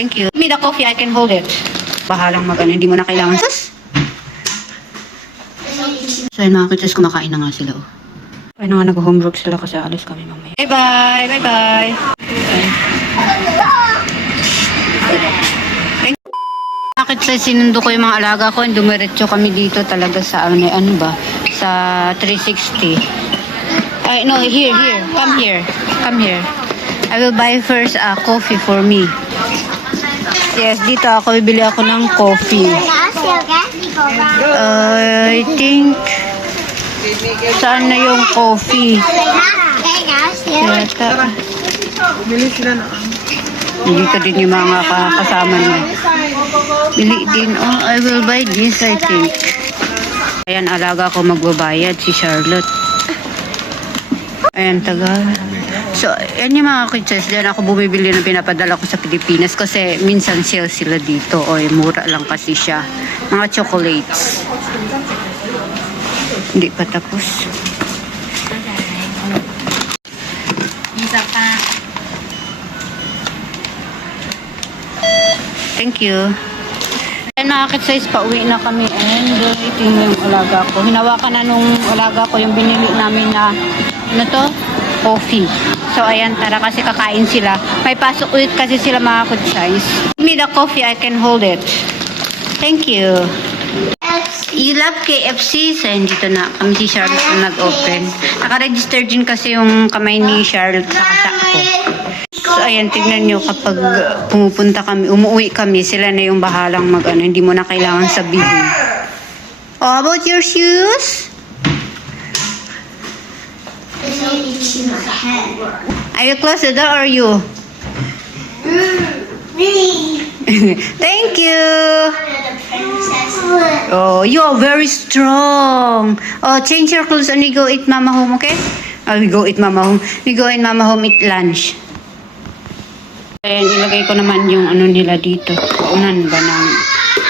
Thank you. Give me the coffee, I can hold it. Bahalang mag ano, hindi mo na kailangan. Sus! So yun mga kids, kumakain na nga sila oh. Ay na nga nag-homework sila kasi alis kami mamaya. Bye-bye! Bye-bye! Bakit sa sinundo ko yung mga alaga ko, dumiretso kami dito talaga sa ano, ano ba? Sa 360. Ay, no, here, here. Come here. Come here. I will buy first a coffee for me. Yes, dito ako bibili ako ng coffee. Uh, I think saan na yung coffee? Yata. Bili sila din yung mga ka- kasama niya. Bili din. Oh, I will buy this, I think. Ayan, alaga ko magbabayad, si Charlotte. Ayan, taga. So, yan yung mga kitchens. Diyan ako bumibili ng pinapadala ko sa Pilipinas kasi minsan sale sila dito. O, mura lang kasi siya. Mga chocolates. Hindi pa tapos. Isa pa. Thank you. And mga kitsize, pauwi na kami and uh, na yung alaga ko. Hinawakan na nung alaga ko yung binili namin na, ano to? Coffee. So ayan, tara kasi kakain sila. May pasok ulit kasi sila mga kitsize. Give me the coffee, I can hold it. Thank you. You love KFC? So, dito na kami si Charlotte na nag-open. Naka-register din kasi yung kamay ni Charlotte sa kasa ko. So, ayan, tignan nyo, kapag pumupunta kami, umuwi kami, sila na yung bahalang mag, ano, hindi mo na kailangan sabihin. Oh, how about your shoes? Are you close the door or you? Thank you. Oh, you are very strong. Oh, change your clothes and we go eat mama home, okay? Oh, we go eat mama home. We go in mama home eat lunch. Ayan, ilagay ko naman yung ano nila dito. Baunan ba ng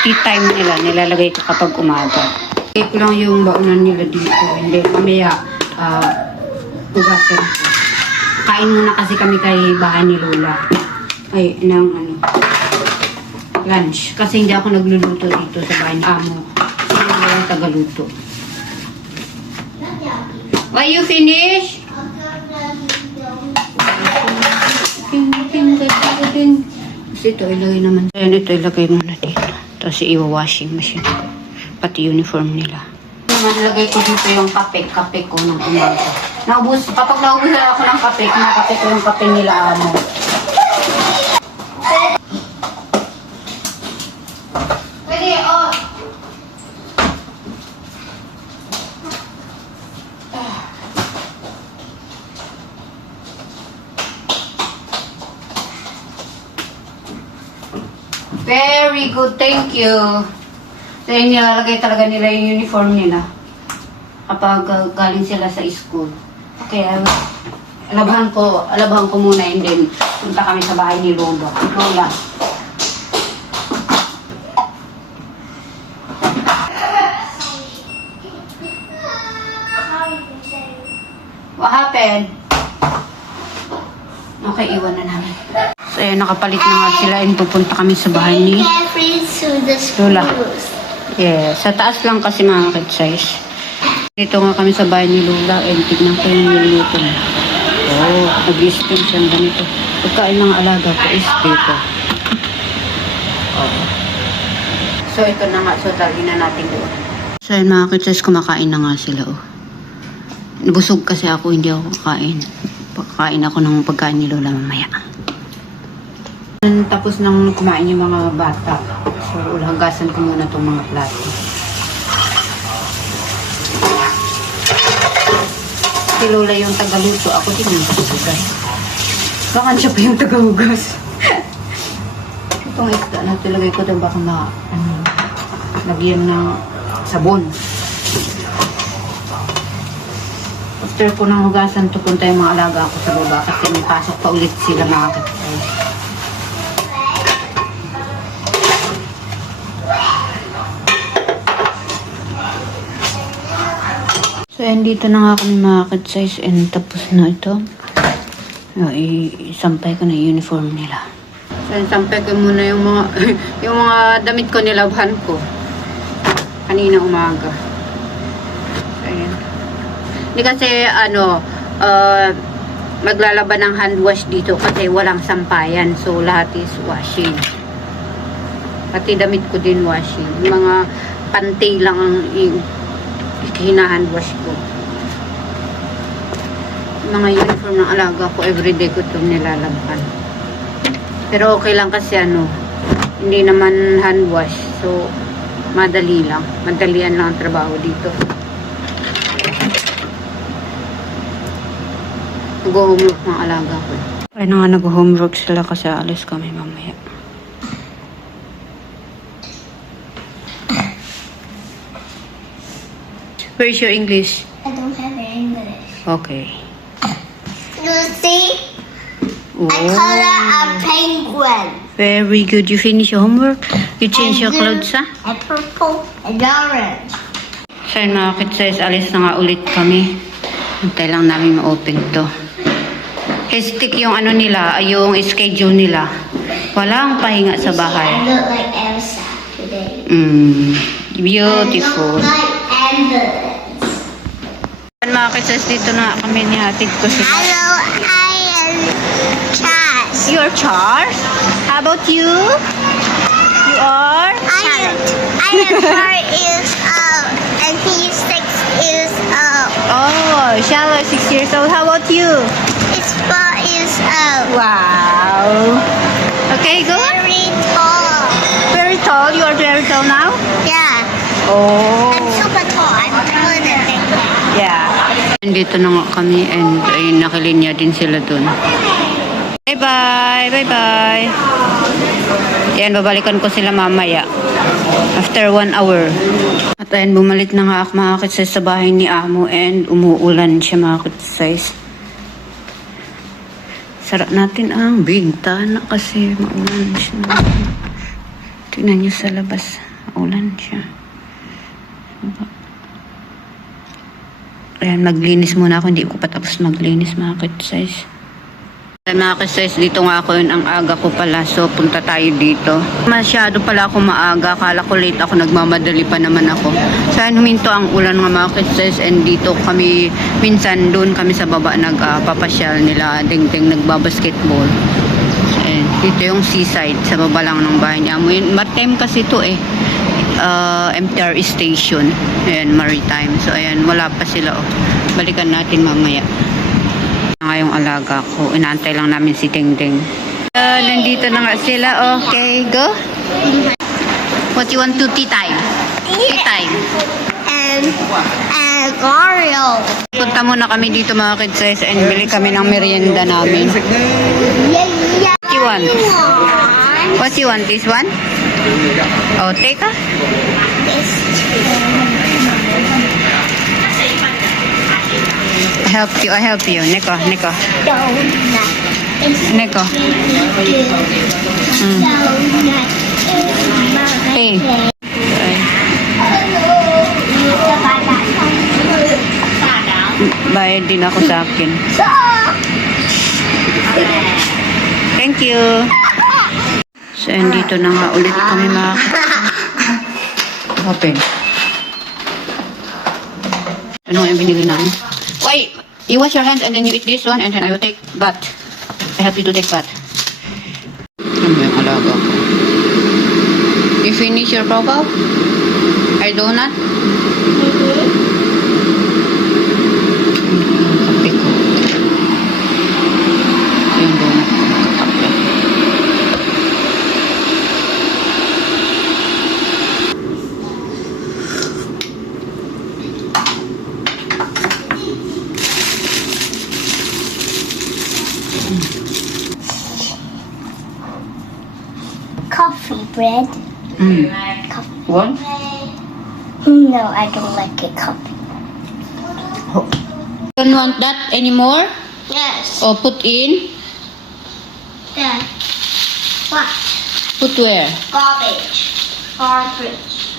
tea time nila. Nilalagay ko kapag umaga. Ko lang yung baunan nila dito. Hindi, mamaya, ah, ugasan ko. Kain muna kasi kami kay bahay ni Lola. Ay, ng ano, lunch. Kasi hindi ako nagluluto dito sa bahay ni Amo. Sino ba yung tagaluto? Why you finish? Tapos ito, ilagay naman. Ayan, ito, ilagay muna dito. Tapos iwa-washing machine. Pati uniform nila. Naman, ilagay ko dito yung kape, kape ko ng umaga. Naubos, kapag naubos na ako ng kape, kinakape ko yung kape nila amo. Pwede, oh. Very good, thank you. So, yun, nilalagay talaga nila yung uniform nila kapag uh, galing sila sa school. Will- alabahan ko, alabahan ko muna and then punta kami sa bahay ni Lola. Lola. What happened? Okay, iwan na namin. So, ayun, nakapalit na nga sila and pupunta kami sa bahay ni Lola. Yeah, sa taas lang kasi mga kid size. Dito nga kami sa bahay ni Lola and tignan ko yung niluluto niya. Oh, nag-spin siya ganito. Pagkain ng alaga ko is dito. Oh. So ito na nga, so tali na natin doon. So yun mga size, kumakain na nga sila oh. Busog kasi ako, hindi ako kakain. Pagkain ako ng pagkain ni Lola mamaya. Tapos nang kumain yung mga bata, so ulagasan ko muna itong mga plato. Si Lola yung tagaluto, ako din yung tagahugas. Baka siya pa yung tagahugas. Itong isda na tilagay ko doon baka ma, ano, lagyan ng sabon. After ko nang hugasan, tupunta yung mga alaga ko sa baba kasi may pasok pa ulit sila mga kapatid. So, and dito na nga kami mga kid size and tapos na ito. Uh, isampay ko na yung uniform nila. So, sampay ko muna yung mga, yung mga damit ko nilabhan ko. Kanina umaga. Ayan. Hindi kasi, ano, uh, maglalaban ng hand wash dito kasi walang sampayan. So, lahat is washing. Pati damit ko din washing. Yung mga pantay lang ang hina-hand wash ko. Mga uniform ng alaga ko, everyday ko itong nilalabhan. Pero okay lang kasi ano, hindi naman hand wash. So, madali lang. Madalian lang ang trabaho dito. Nag-homework ng alaga ko. Ay na nga nag-homework sila kasi alis kami mamaya. Where's your English? I don't have English. Okay. Lucy, Oh, I color a penguin. very good. You finish your homework? You change your clothes, ha? A purple and orange. So yun mga kids, alis na nga ulit kami. Hintay lang namin ma-open to. Hestic yung ano nila, yung schedule nila. Walang pahinga sa I bahay. look like Elsa today. Mm, I beautiful. look like ambulance. Mga dito na kami ni hatid ko sila. Hello, I am Chas. You're Charles? How about you? You are? I am, I am four years old and he's six years old. Oh, Shallow, six years old. How about you? He's four years old. Wow. Okay, go. Very tall. Very tall. You are very tall now? Yeah, Oh. Nandito na nga kami and ay nakilinya din sila dun. Bye-bye! Bye-bye! Yan, babalikan ko sila mamaya. After one hour. At ayan, bumalik na nga ako mga kitsay sa bahay ni Amo and umuulan siya mga kitsay. Sarap natin ang bintana kasi maulan siya. Tingnan niyo sa labas. Maulan siya. Ayan, maglinis muna ako. Hindi ko pa tapos maglinis mga. Ayan, mga kit-size, dito nga ako yun. Ang aga ko pala. So, punta tayo dito. Masyado pala ako maaga. Akala ko late ako. Nagmamadali pa naman ako. So, ayan, huminto ang ulan mga mga kit-size. And dito kami, minsan doon kami sa baba nagpapasyal nila. Ding-ding nagbabasketball. Ayan, dito yung seaside. Sa baba lang ng bahay niya. Maritime kasi to eh uh, MTR station. Ayan, maritime. So, ayan, wala pa sila. Oh. Balikan natin mamaya. Nga yung alaga ko. Inaantay lang namin si Ding Ding. Uh, nandito na nga sila. Okay, go. What you want to tea time? Tea time. And, and Oreo. Punta muna kami dito mga kids and bili kami ng merienda namin. What you want? What you want? This one? Oh. This I help you, I help you. Neko, Neko. Neko. Mm. Hey. Bayad din ako sa akin. Thank you. So, dito na nga ulit kami mga... Open. Ano yung binili namin? Wait! You wash your hands and then you eat this one and then I will take bath. I help you to take bath. Ano yung alaga ko? You finish your pawpaw? Ay donut? Kape Coffee bread. Mm. Coffee. One? No, I don't like it. Coffee. Don't want that anymore? Yes. Or put in? Then what? Put where? Garbage. Garbage.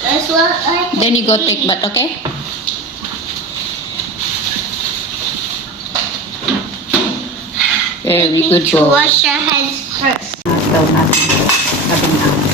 That's what I. Then you go take bath, okay? Very good to boy. wash your hands Nataw natin. Labing ang.